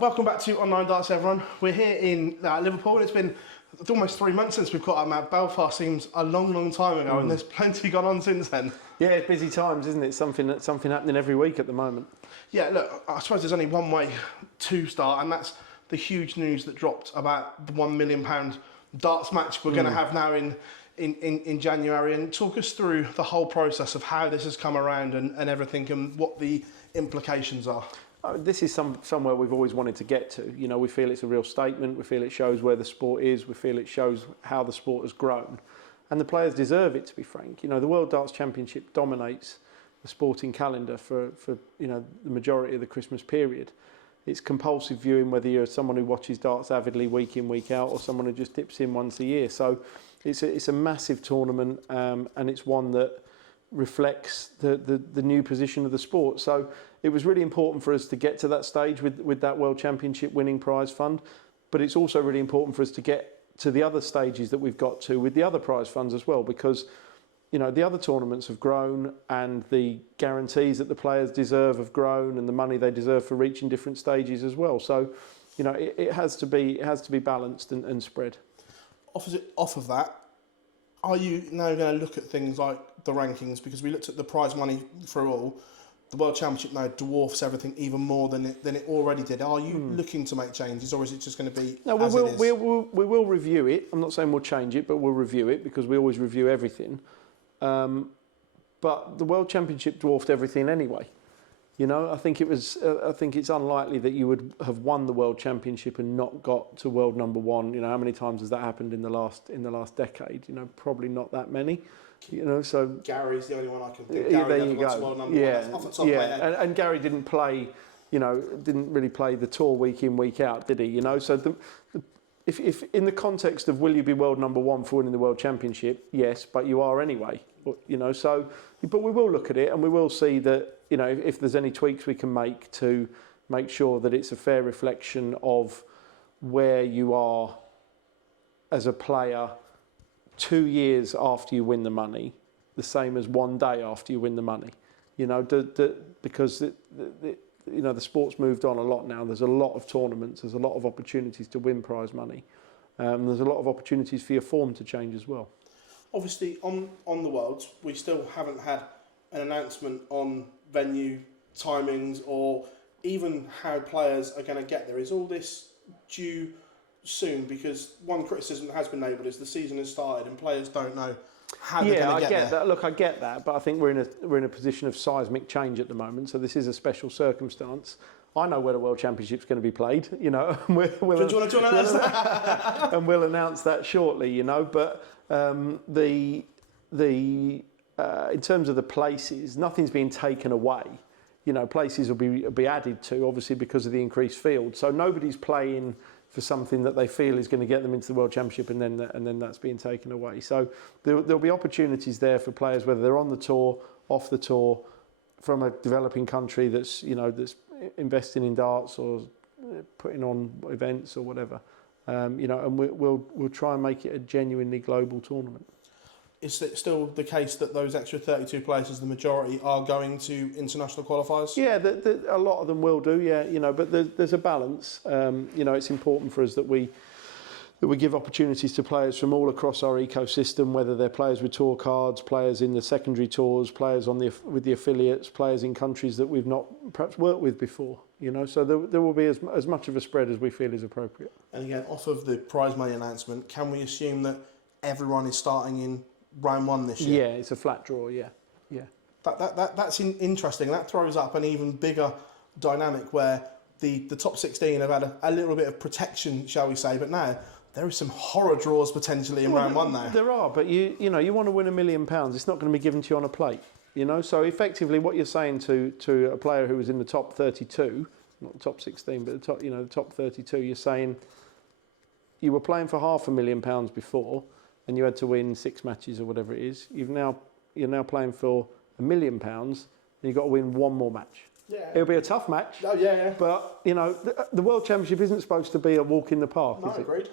Welcome back to Online Darts, everyone. We're here in Liverpool. It's almost 3 months since we've caught up, Matt. Belfast seems a long time ago, and there's plenty gone on since then. Yeah, it's busy times, isn't it? Something happening every week at the moment. Yeah, look, I suppose there's only one way to start, and that's the huge news that dropped about the £1 million darts match we're going to have now in January. And talk us through the whole process of how this has come around and everything, and what the implications are. This is somewhere we've always wanted to get to. You know, we feel it's a real statement. We feel it shows where the sport is. We feel it shows how the sport has grown. And the players deserve it, to be frank. You know, the World Darts Championship dominates the sporting calendar for you know, the majority of the Christmas period. It's compulsive viewing, whether you're someone who watches darts avidly week in, week out, or someone who just dips in once a year. So it's a massive tournament, and it's one that reflects the new position of the sport. So it was really important for us to get to that stage with that World Championship winning prize fund, but it's also really important for us to get to the other stages that we've got to with the other prize funds as well, because you know, the other tournaments have grown, and the guarantees that the players deserve have grown, and the money they deserve for reaching different stages as well. So you know, it has to be balanced and spread. Off of that, are you now going to look at things like the rankings? Because we looked at the prize money for all. The World Championship now dwarfs everything even more than it already did. Are you looking to make changes, or is it just going to be no, as it is? We will review it. I'm not saying we'll change it, but we'll review it, because we always review everything. But the World Championship dwarfed everything anyway. You know, I think it's unlikely that you would have won the World Championship and not got to world number one. You know, how many times has that happened in the last decade? You know, probably not that many. You know, so Gary's the only one I can think. Gary never got to world number one. Off the top of my head. And Gary didn't play. You know, didn't really play the tour week in, week out, did he? You know, so if in the context of will you be world number one for winning the World Championship? Yes, but you are anyway. You know, so but we will look at it, and we will see that, you know, if there's any tweaks we can make to make sure that it's a fair reflection of where you are as a player 2 years after you win the money, the same as 1 day after you win the money. You know, because you know, the sport's moved on a lot now. There's a lot of tournaments. There's a lot of opportunities to win prize money. There's a lot of opportunities for your form to change as well. Obviously, on the Worlds, we still haven't had an announcement on venue, timings, or even how players are going to get there. Is all this due soon? Because one criticism that has been labelled is the season has started and players don't know how they're going to get there. Yeah, I get that. Look, I get that, but I think we're in a position of seismic change at the moment. So this is a special circumstance. I know where the World Championship's going to be played. You know, do you want to announce that? And we'll announce that shortly. You know, but in terms of the places, nothing's being taken away. You know, places will be added to, obviously, because of the increased field. So nobody's playing for something that they feel is going to get them into the World Championship, and then that's being taken away. So there'll be opportunities there for players, whether they're on the tour, off the tour, from a developing country that's, you know, that's investing in darts or putting on events or whatever. You know, and we'll try and make it a genuinely global tournament. Is it still the case that those extra 32 places, the majority, are going to international qualifiers? Yeah, a lot of them will do. Yeah, you know, but there's a balance. You know, it's important for us that we give opportunities to players from all across our ecosystem, whether they're players with tour cards, players in the secondary tours, players with the affiliates, players in countries that we've not perhaps worked with before. You know, so there will be as much of a spread as we feel is appropriate. And again, off of the prize money announcement, can we assume that everyone is starting in round one this year? Yeah, it's a flat draw. Yeah. That's interesting. That throws up an even bigger dynamic where the top 16 have had a little bit of protection, shall we say, but now there are some horror draws potentially in round one now. There are, but you know, you want to win £1 million. It's not going to be given to you on a plate. You know, so effectively, what you're saying to a player who was in the top 32, not the top 16, but the top 32, you're saying you were playing for £500,000 before, and you had to win 6 matches or whatever it is. You're now playing for £1 million, and you've got to win 1 more match. Yeah. It'll be a tough match. Oh yeah. But you know, the World Championship isn't supposed to be a walk in the park. No, is it? Agreed.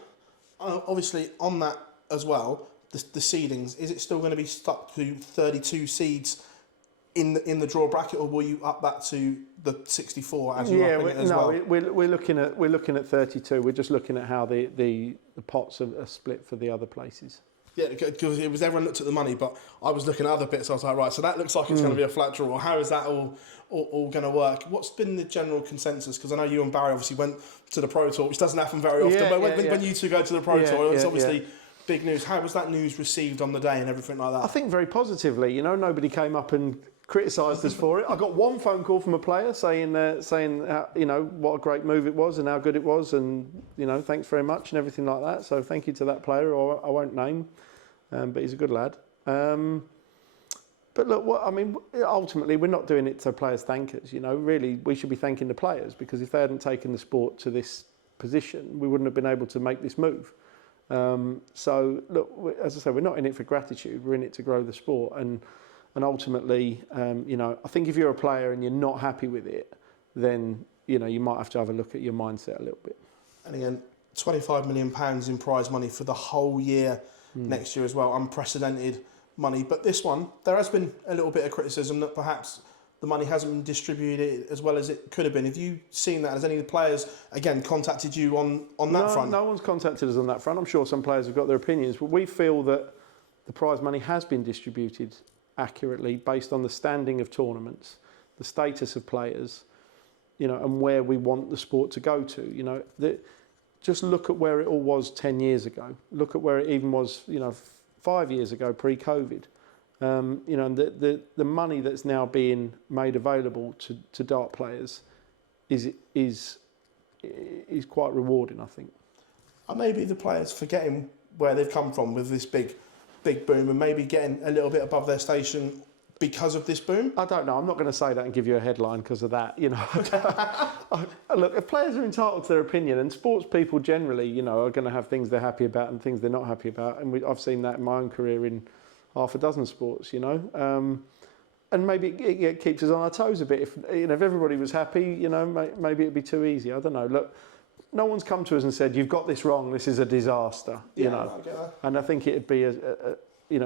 Obviously, on that as well, the seedings, is it still going to be stuck to 32 seeds in the draw bracket, or will you up that to the 64 as you're upping it as well? We're looking at 32. We're just looking at how the pots are split for the other places. Yeah, because everyone looked at the money, but I was looking at other bits. I was like, right, so that looks like it's going to be a flat draw. How is that all going to work? What's been the general consensus? Because I know you and Barry obviously went to the Pro Tour, which doesn't happen very often. But when you two go to the Pro Tour, it's obviously big news. How was that news received on the day and everything like that? I think very positively. Nobody came up and criticised us for it. I got one phone call from a player saying what a great move it was and how good it was, and thanks very much and everything like that. So thank you to that player, or I won't name, but he's a good lad. But look, ultimately we're not doing it to players thank us. Really we should be thanking the players, because if they hadn't taken the sport to this position, we wouldn't have been able to make this move. So look, as I say, we're not in it for gratitude. We're in it to grow the sport, and ultimately, I think if you're a player and you're not happy with it, then you might have to have a look at your mindset a little bit. And again, £25 million in prize money for the whole year next year as well. Unprecedented money. But this one, there has been a little bit of criticism that perhaps the money hasn't been distributed as well as it could have been. Have you seen that? Has any of the players, again, contacted you on that front? No one's contacted us on that front. I'm sure some players have got their opinions, but we feel that the prize money has been distributed accurately based on the standing of tournaments, the status of players, and where we want the sport to go to. Just look at where it all was 10 years ago. Look at where it even was, 5 years ago, pre-COVID. And the money that's now being made available to dart players is quite rewarding, I think. And maybe the players forgetting where they've come from with this big boom, and maybe getting a little bit above their station because of this boom? I don't know. I'm not going to say that and give you a headline because of that. Look, if players are entitled to their opinion, and sports people generally, are going to have things they're happy about and things they're not happy about. And I've seen that in my own career in half a dozen sports, and maybe it keeps us on our toes a bit. If everybody was happy, maybe it'd be too easy. I don't know. Look, no one's come to us and said, you've got this wrong, this is a disaster, I get that. And I think it'd be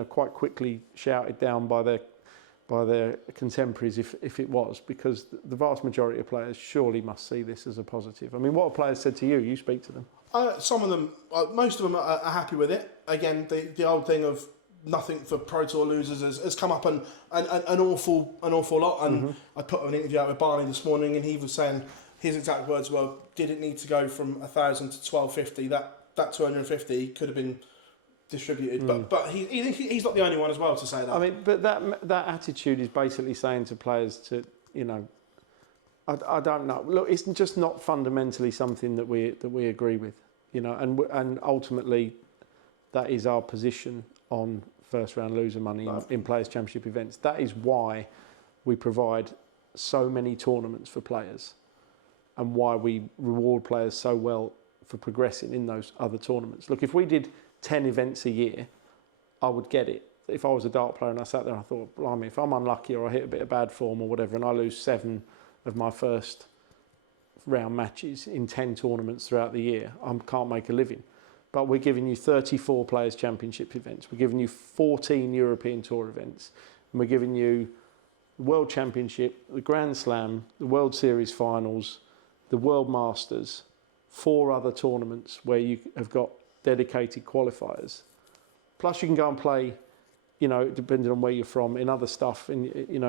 quite quickly shouted down by their contemporaries if it was, because the vast majority of players surely must see this as a positive. I mean, what have players said to you? You speak to them. Some of them, most of them are happy with it. Again, the old thing of nothing for Pro Tour losers has come up an awful lot. And I put an interview out with Barney this morning, and he was saying his exact words were, did it need to go from 1,000 to 1,250? That 250 could have been distributed, but he's not the only one as well to say that. I mean, but that attitude is basically saying to players to, I don't know. Look, it's just not fundamentally something that we agree with, and ultimately that is our position on first round loser money in Players' Championship events. That is why we provide so many tournaments for players, and why we reward players so well for progressing in those other tournaments. Look, if we did 10 events a year, I would get it. If I was a dart player and I sat there and I thought, blimey, if I'm unlucky or I hit a bit of bad form or whatever, and I lose 7 of my first round matches in 10 tournaments throughout the year, I can't make a living. But we're giving you 34 Players' Championship events. We're giving you 14 European Tour events. And we're giving you the World Championship, the Grand Slam, the World Series finals, the World Masters, 4 other tournaments where you have got dedicated qualifiers. Plus, you can go and play, depending on where you're from, in other stuff in your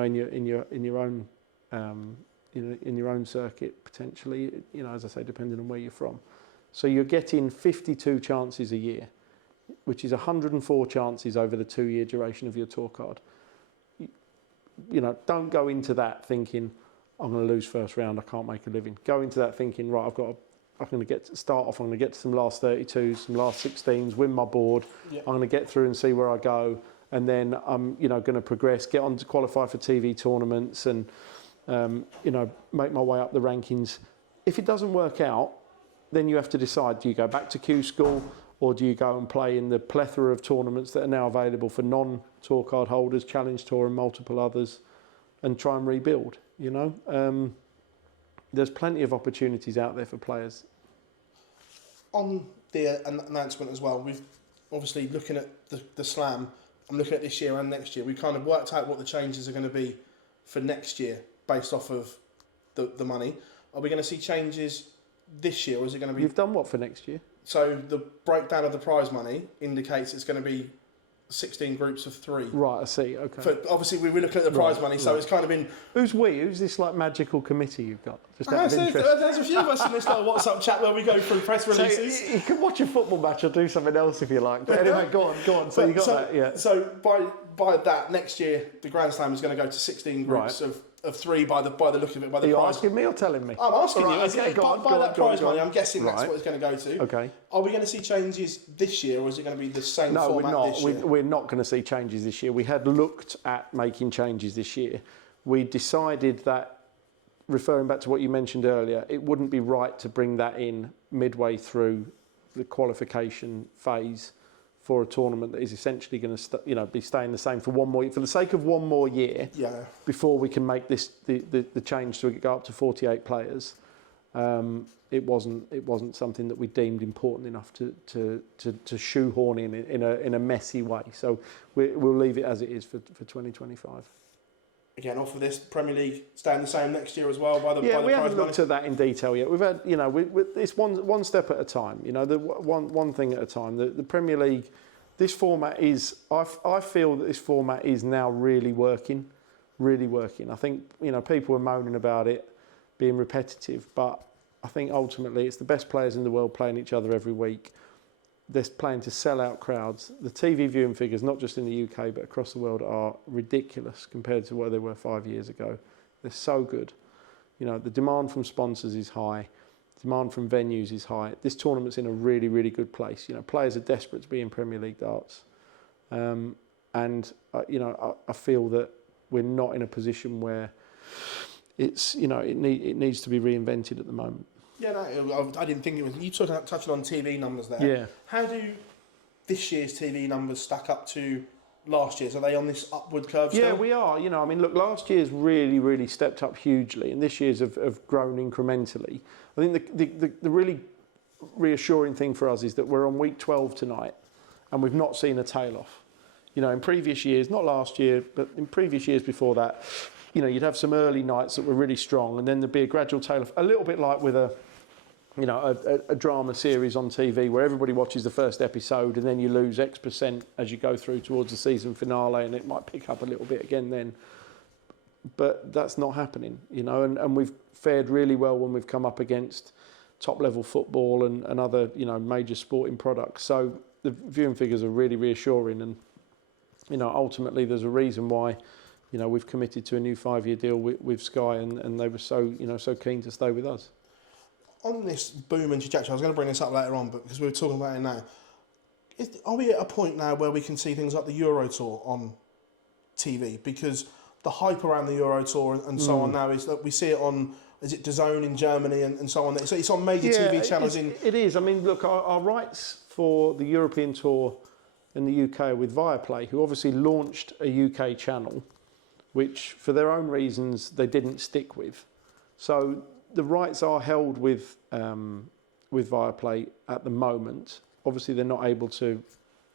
own circuit potentially. As I say, depending on where you're from. So you're getting 52 chances a year, which is 104 chances over the 2-year duration of your tour card. Don't go into that thinking, I'm going to lose first round, I can't make a living. Go into that thinking, right, I'm going to start off, I'm going to get to some last 32s, some last 16s, win my board. Yeah. I'm going to get through and see where I go. And then I'm, going to progress, get on to qualify for TV tournaments and, make my way up the rankings. If it doesn't work out, then you have to decide, do you go back to Q school or do you go and play in the plethora of tournaments that are now available for non-tour card holders, Challenge Tour and multiple others, and try and rebuild, There's plenty of opportunities out there for players. On the announcement as well, we've obviously looking at the Slam, I'm looking at this year and next year, we've kind of worked out what the changes are going to be for next year based off of the money. Are we going to see changes this year, or is it going to be... You've done what for next year? So the breakdown of the prize money indicates it's going to be 16 groups of 3. Right, I see, okay. For, obviously, we look at the prize money, so it's kind of been... Who's we? Who's this like magical committee you've got? Just out of interest. There's a few of us in this little WhatsApp chat where we go through press releases. So you can watch a football match or do something else if you like. But anyway, go on. So you got that, yeah. So by that, next year, the Grand Slam is going to go to 16 groups of 3 by the look of it. By the Are you prize. asking me or telling me? I'm asking you. Okay, by that prize money, I'm guessing that's what it's going to go to. Okay. Are we going to see changes this year, or is it going to be the same format this year? We're not going to see changes this year. We had looked at making changes this year. We decided that, referring back to what you mentioned earlier, it wouldn't be right to bring that in midway through the qualification phase for a tournament that is essentially going to be staying the same for the sake of one more year. Yeah. Before we can make this the change to go up to 48 players. It wasn't something that we deemed important enough to shoehorn in a messy way. So we'll leave it as it is for 2025. Again, off of this, Premier League staying the same next year as well. We haven't looked at that in detail yet. We've had, it's one step at a time. The one thing at a time. The Premier League, this format is. I feel that this format is now really working. I think people are moaning about it being repetitive, but I think ultimately it's the best players in the world playing each other every week. They're playing to sell out crowds. The TV viewing figures, not just in the UK but across the world, are ridiculous compared to where they were 5 years ago. They're so good. The demand from sponsors is high. Demand from venues is high. This tournament's in a really, really good place. Players are desperate to be in Premier League darts. I feel that we're not in a position where it's, it needs to be reinvented at the moment. Yeah, no, I didn't think it was. You touched on TV numbers there. Yeah. How do this year's TV numbers stack up to last year's? Are they on this upward curve still? Yeah, we are. Look, last year's really, really stepped up hugely, and this year's have grown incrementally. I think the really reassuring thing for us is that we're on week 12 tonight, and we've not seen a tail off. In previous years, not last year, but in previous years before that, you'd have some early nights that were really strong, and then there'd be a gradual tail off, a little bit like with a drama series on TV where everybody watches the first episode and then you lose X% as you go through towards the season finale, and it might pick up a little bit again then. But that's not happening, and we've fared really well when we've come up against top level football and other, major sporting products. So the viewing figures are really reassuring, and, ultimately there's a reason why, we've committed to a new 5-year deal with Sky, and they were so keen to stay with us. On this boom and trajectory, I was going to bring this up later on, but because we were talking about it now, are we at a point now where we can see things like the Euro Tour on TV? Because the hype around the Euro Tour and so on now is that we see it on, is it DAZN in Germany and so on? So it's on major TV channels It is. I mean, look, our rights for the European Tour in the UK are with Viaplay, who obviously launched a UK channel, which for their own reasons they didn't stick with. So the rights are held with Viaplay at the moment. Obviously, they're not able to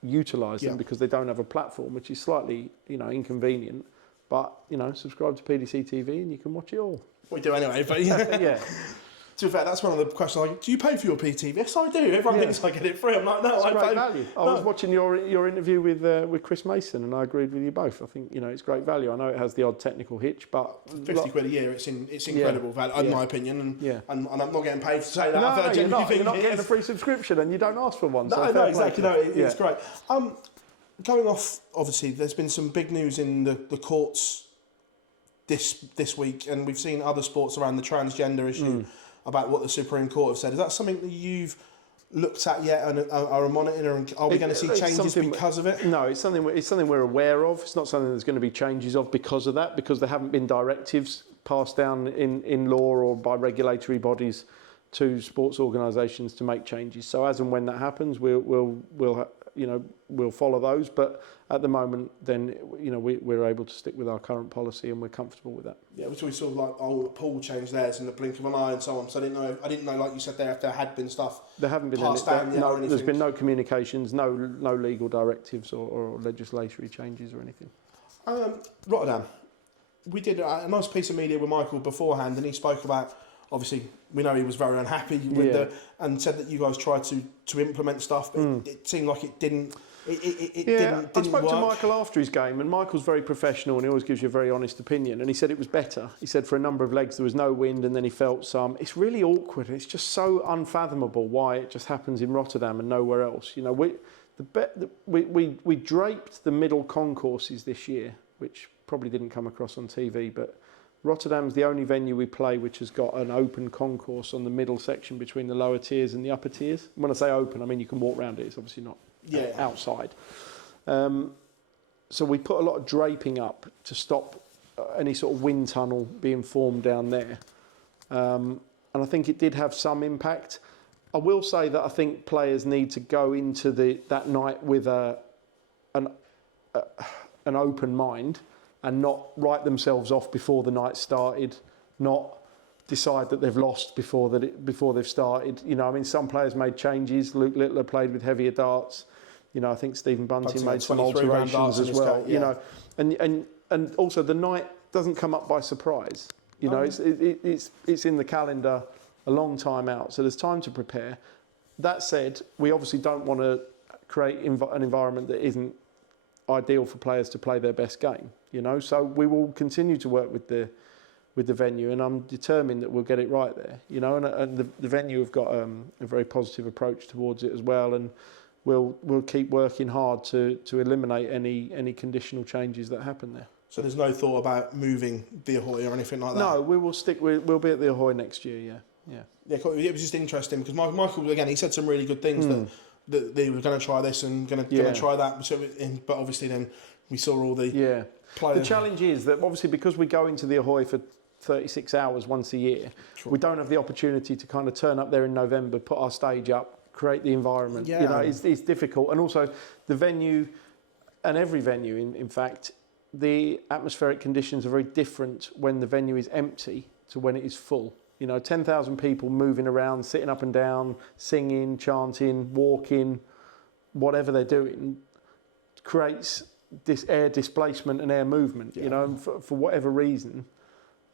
utilise them because they don't have a platform, which is slightly, inconvenient. But, subscribe to PDC TV and you can watch it all. We do anyway, but yeah. To be fair, that's one of the questions. Do you pay for your PTV? Yes, I do. Everyone thinks I get it free. I'm like, no, it's I great pay. Value. I was watching your interview with Chris Mason, and I agreed with you both. I think it's great value. I know it has the odd technical hitch, but £50 a year, it's incredible value, in my opinion. And I'm not getting paid to say that. No, you're not getting a free subscription, and you don't ask for one. No, exactly. No, it's great. Going off, obviously, there's been some big news in the courts this week, and we've seen other sports around the transgender issue. About what the Supreme Court have said. Is that something that you've looked at yet and are monitoring? Are we going to see changes because of it? No, it's something we're aware of. It's not something there's going to be changes of because of that, because there haven't been directives passed down in law or by regulatory bodies to sports organisations to make changes. So as and when that happens, we'll follow those. But at the moment, then we're able to stick with our current policy, and we're comfortable with that. Yeah, we saw like Paul changed theirs in the blink of an eye and so on. So I didn't know, like you said there, if there had been stuff. There haven't been passed down yet or anything. There's been no communications, no legal directives or legislatory changes or anything. Rotterdam. we did a nice piece of media with Michael beforehand, and he spoke about, obviously, we know he was very unhappy with and said that you guys tried to implement stuff, but it seemed like it didn't. It didn't I spoke work. to Michael after his game, and Michael's very professional, and he always gives you a very honest opinion. And he said it was better. He said for a number of legs there was no wind, and then he felt some. It's really awkward. It's just so unfathomable why it just happens in Rotterdam and nowhere else. You know, we draped the middle concourses this year, which probably didn't come across on TV, but Rotterdam's the only venue we play which has got an open concourse on the middle section between the lower tiers and the upper tiers. When I say open, I mean you can walk around it. It's obviously not outside. So we put a lot of draping up to stop any sort of wind tunnel being formed down there. And I think it did have some impact. I will say that I think players need to go into that night with an open mind and not write themselves off before the night started, not decide that they've lost before they've started. You know, I mean, some players made changes. Luke Littler played with heavier darts. You know, I think Stephen Bunting made some alterations as well. You know, and also the night doesn't come up by surprise. You know, it's in the calendar a long time out, so there's time to prepare. That said, we obviously don't want to create an environment that isn't ideal for players to play their best game. You know, so we will continue to work with the venue, and I'm determined that we'll get it right there. You know, and the venue have got a very positive approach towards it as well, and we'll keep working hard to eliminate any conditional changes that happen there. So there's no thought about moving the Ahoy or anything like that? No, we will stick. We'll be at the Ahoy next year. Yeah. It was just interesting because Michael, again, he said some really good things that they were going to try this and going to try that. So, but obviously then we saw all the players. The challenge is that obviously because we go into the Ahoy for 36 hours once a year, we don't have the opportunity to kind of turn up there in November, put our stage up, create the environment. You know, it's difficult. And also the venue, and every venue in fact, the atmospheric conditions are very different when the venue is empty to when it is full. You know, 10,000 people moving around, sitting up and down, singing, chanting, walking, whatever they're doing, creates this air displacement and air movement. You know, and for whatever reason,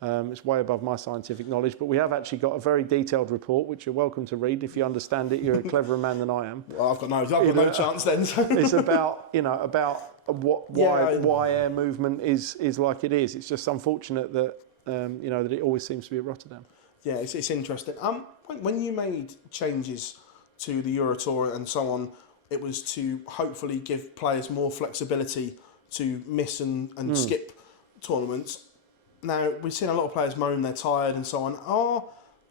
it's way above my scientific knowledge, but we have actually got a very detailed report, which you're welcome to read. If you understand it, you're a cleverer man than I am. Well, I've got no chance then. It's about, you know, why air movement is like it is. It's just unfortunate that, you know, that it always seems to be at Rotterdam. Yeah, it's interesting. When you made changes to the Euro Tour and so on, it was to hopefully give players more flexibility to miss and skip tournaments. Now, we've seen a lot of players moan they're tired and so on. Are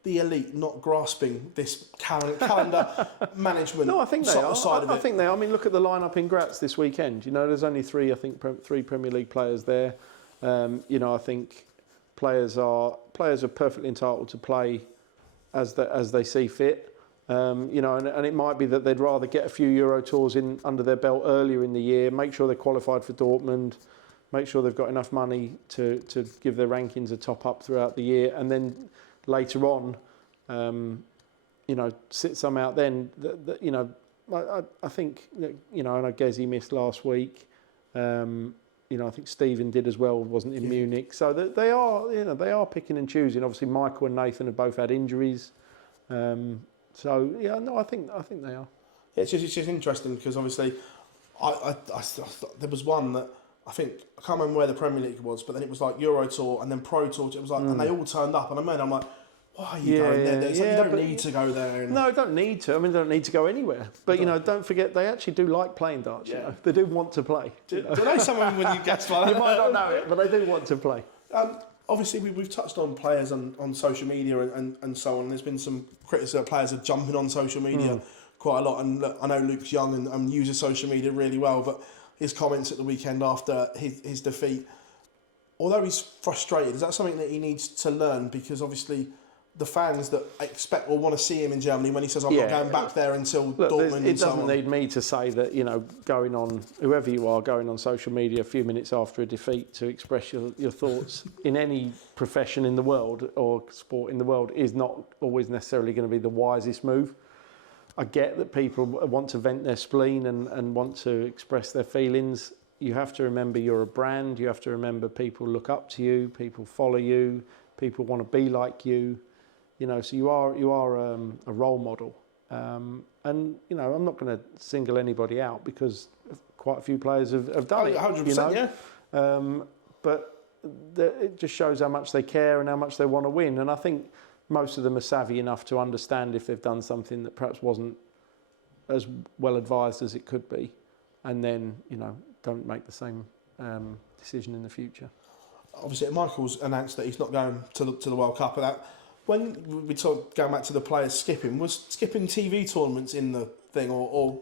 the elite not grasping this calendar management No, I think they are. side of it? I think they are. I mean, look at the lineup in Graz this weekend. You know, there's only three Premier League players there. You know, I think players are perfectly entitled to play as they see fit. You know, and it might be that they'd rather get a few Euro Tours in under their belt earlier in the year, make sure they're qualified for Dortmund, make sure they've got enough money to give their rankings a top up throughout the year, and then later on, you know, sit some out then. You know, I think, you know, and I guess he missed last week. You know, I think Stephen did as well, wasn't in Munich. So they are picking and choosing. Obviously, Michael and Nathan have both had injuries. So yeah, no, I think they are. Yeah, it's just interesting because obviously, I there was one that I can't remember where the Premier League was, but then it was like Euro Tour and then Pro Tour. It was like, and they all turned up, and I'm like, why are you going there? It's like, you don't need to go there. No, don't need to. I mean, don't need to go anywhere. But you know, don't forget they actually do like playing darts. You know? They do want to play. Do you know someone when you guess like that? You might not know it, but they do want to play. Obviously, we've touched on players on social media and so on. There's been some criticism that players are jumping on social media quite a lot. And look, I know Luke's young and uses social media really well, but his comments at the weekend after his defeat, although he's frustrated, is that something that he needs to learn? Because obviously the fans that expect or want to see him in Germany, when he says, I'm not going back there until Dortmund it doesn't need me to say that, you know, going on, whoever you are, going on social media a few minutes after a defeat to express your thoughts in any profession in the world or sport in the world is not always necessarily going to be the wisest move. I get that people want to vent their spleen and want to express their feelings. you have to remember you're a brand. You have to remember people look up to you, people follow you, people want to be like you. So you are a role model. And I'm not going to single anybody out because quite a few players have done it. 100%, yeah. But it just shows how much they care and how much they want to win. And I think most of them are savvy enough to understand if they've done something that perhaps wasn't as well advised as it could be, and then don't make the same decision in the future. Obviously, Michael's announced that he's not going to the World Cup. When we talk going back to the players skipping, was skipping TV tournaments in the thing, or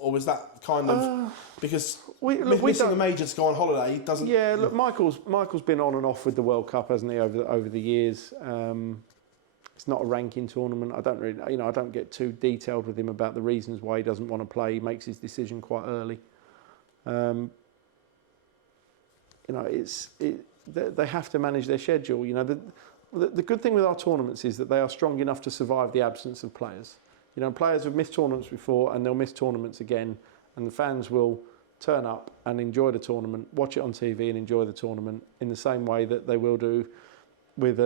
was that kind of because missing a major to go on holiday doesn't? Yeah, look, Michael's been on and off with the World Cup, hasn't he, over the years. It's not a ranking tournament. I don't really, I don't get too detailed with him about the reasons why he doesn't want to play. He makes his decision quite early. They have to manage their schedule. The good thing with our tournaments is that they are strong enough to survive the absence of players. Players have missed tournaments before and they'll miss tournaments again, and the fans will turn up and enjoy the tournament, watch it on TV and enjoy the tournament in the same way that they will do with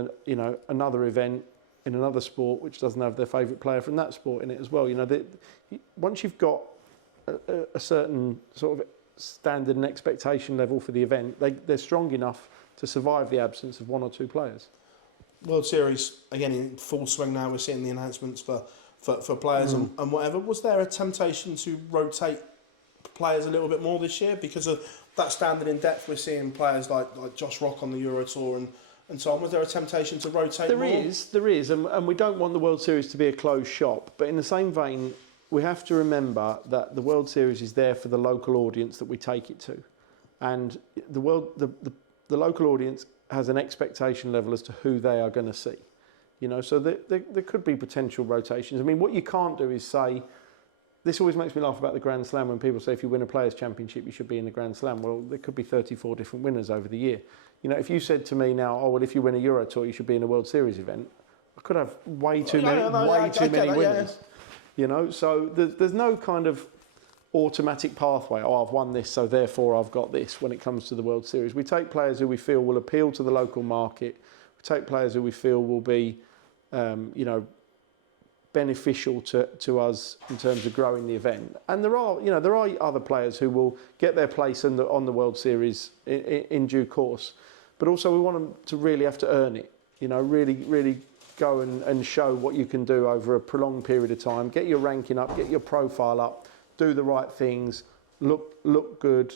another event in another sport which doesn't have their favourite player from that sport in it as well. Once you've got a certain sort of standard and expectation level for the event, they're strong enough to survive the absence of one or two players. World Series again in full swing now. We're seeing the announcements for players and whatever. Was there a temptation to rotate players a little bit more this year because of that standard in depth? We're seeing players like Josh Rock on the Euro Tour and so on. Was there a temptation to rotate more? There is, and we don't want the World Series to be a closed shop. But in the same vein, we have to remember that the World Series is there for the local audience that we take it to, and the local audience has an expectation level as to who they are going to see. So there could be potential rotations. I mean, what you can't do is say, this always makes me laugh about the Grand Slam when people say if you win a Players' Championship, you should be in the Grand Slam. Well, there could be 34 different winners over the year. If you said to me now, oh, well, if you win a Euro Tour, you should be in a World Series event, I could have way too many winners. So there's no kind of automatic pathway. Oh, I've won this, so therefore I've got this when it comes to the World Series. We take players who we feel will appeal to the local market. We take players who we feel will be, beneficial to us in terms of growing the event. And there are other players who will get their place on the World Series in due course. But also we want them to really have to earn it. Really go and show what you can do over a prolonged period of time. Get your ranking up, get your profile up, do the right things, look good,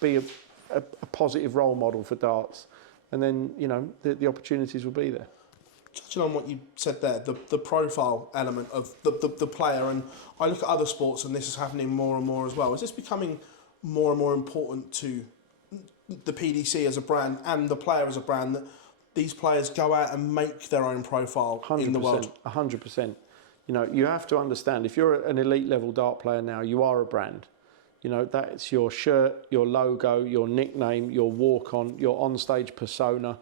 be a positive role model for darts, and then the opportunities will be there. Touching on what you said there, the profile element of the player, and I look at other sports and this is happening more and more as well. Is this becoming more and more important to the PDC as a brand and the player as a brand, that these players go out and make their own profile in the world? 100%. You have to understand, if you're an elite level dart player now, you are a brand. That's your shirt, your logo, your nickname, your walk-on, your on-stage persona,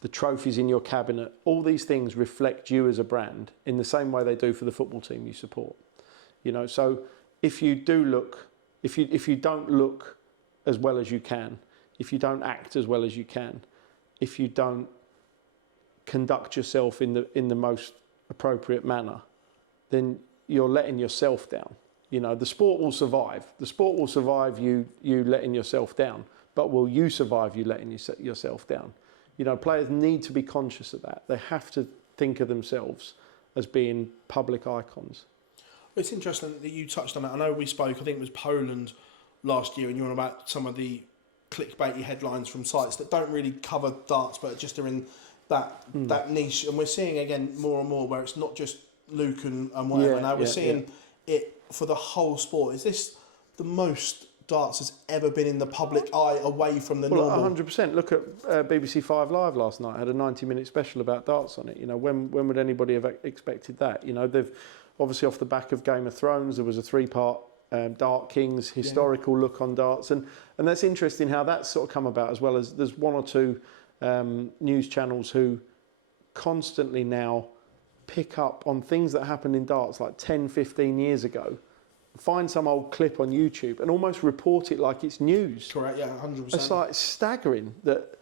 the trophies in your cabinet. All these things reflect you as a brand in the same way they do for the football team you support. So if you don't look as well as you can, if you don't act as well as you can, if you don't conduct yourself in the most appropriate manner, then you're letting yourself down. The sport will survive. The sport will survive you letting yourself down, but will you survive you letting yourself down? Players need to be conscious of that. They have to think of themselves as being public icons. It's interesting that you touched on that. I know we spoke, I think it was Poland last year, and you were on about some of the clickbaity headlines from sites that don't really cover darts, but just are in that niche. And we're seeing again more and more where it's not just Luke and whatever. Now we're seeing it for the whole sport. Is this the most darts has ever been in the public eye away from the normal? 100%. Look at BBC 5 Live last night. Had a 90-minute special about darts on it. When would anybody have expected that? They've obviously off the back of Game of Thrones, there was a 3-part Dart Kings historical look on darts, and that's interesting how that's sort of come about, as well as there's one or two news channels who constantly now pick up on things that happened in darts like 10, 15 years ago find some old clip on YouTube and almost report it like it's news. Correct, yeah, 100%. It's like staggering that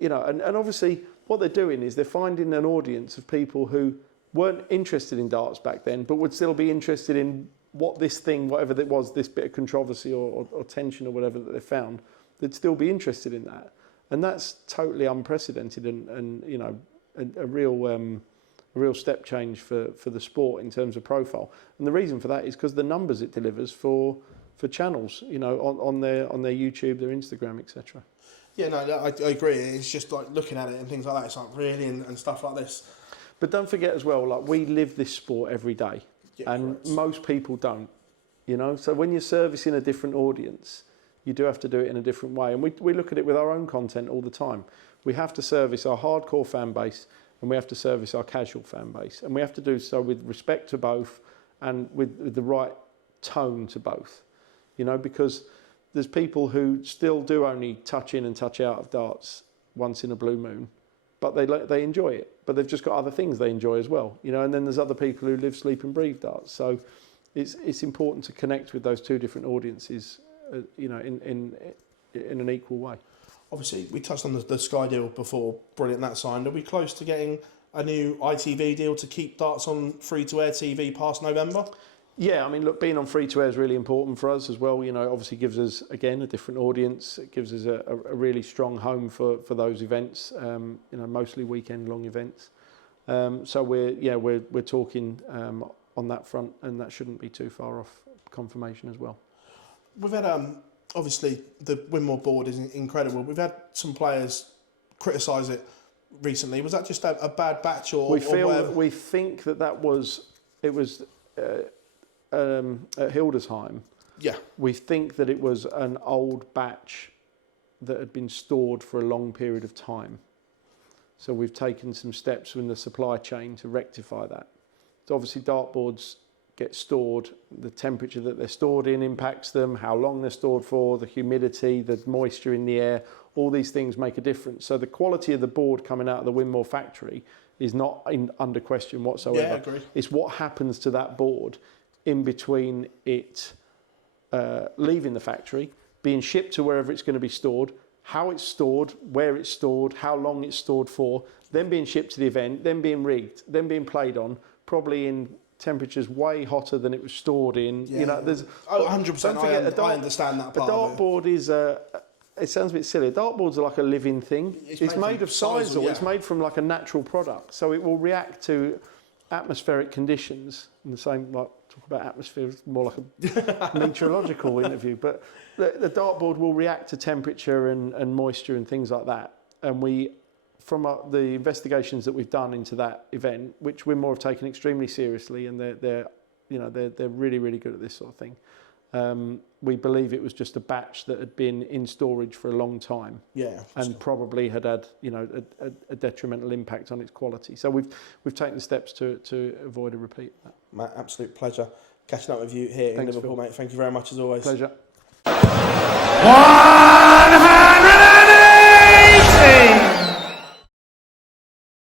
you know, and obviously what they're doing is they're finding an audience of people who weren't interested in darts back then, but would still be interested in what this thing, whatever it was, this bit of controversy or tension or whatever that they found, they'd still be interested in that. And that's totally unprecedented and you know, a real step change for the sport in terms of profile. And the reason for that is because the numbers it delivers for channels, you know, on their YouTube, their Instagram, etc. Yeah, no, I agree. It's just like looking at it and things like that. It's like really and stuff like this. But don't forget as well, like we live this sport every day, and correct. most people don't. You know, so when you're servicing a different audience, you do have to do it in a different way. And we look at it with our own content all the time. We have to service our hardcore fan base, and we have to service our casual fan base, and we have to do so with respect to both and with the right tone to both. You know, because there's people who still do only touch in and touch out of darts once in a blue moon, but they enjoy it. But they've just got other things they enjoy as well, you know. And then there's other people who live, sleep, and breathe darts. So it's important to connect with those two different audiences, you know, in an equal way. Obviously, we touched on the Sky deal before. Brilliant, that signed. Are we close to getting a new ITV deal to keep darts on free-to-air TV past November? Yeah, I mean, look, being on free-to-air is really important for us as well. You know, obviously gives us, again, a different audience. It gives us a really strong home for those events, you know, mostly weekend-long events. So we're talking on that front, and that shouldn't be too far off confirmation as well. We've had, obviously, the Winmore board is incredible. We've had some players criticise it recently. Was that just a bad batch or whatever? We think that was at Hildesheim. Yeah. We think that it was an old batch that had been stored for a long period of time. So we've taken some steps in the supply chain to rectify that. So obviously dartboards get stored, the temperature that they're stored in impacts them, how long they're stored for, the humidity, the moisture in the air, all these things make a difference. So the quality of the board coming out of the Winmore factory is not under question whatsoever. Yeah, I agree. It's what happens to that board in between it leaving the factory, being shipped to wherever it's going to be stored, how it's stored, where it's stored, how long it's stored for, then being shipped to the event, then being rigged, then being played on, probably in temperatures way hotter than it was stored in. Yeah. You know, there's 100%. I understand that part. A dartboard is it sounds a bit silly. Dartboards are like a living thing. It's made of sisal. Yeah. It's made from like a natural product, so it will react to atmospheric conditions. In the same, like talk about atmosphere, it's more like a meteorological interview. But the dartboard will react to temperature and moisture and things like that. And we, from the investigations that we've done into that event, which Winmore have taken extremely seriously, and they're really, really good at this sort of thing. We believe it was just a batch that had been in storage for a long time, and probably had a detrimental impact on its quality. So we've taken steps to avoid a repeat of that. Matt, absolute pleasure catching up with you here in Liverpool, mate. Thank you very much as always. Pleasure.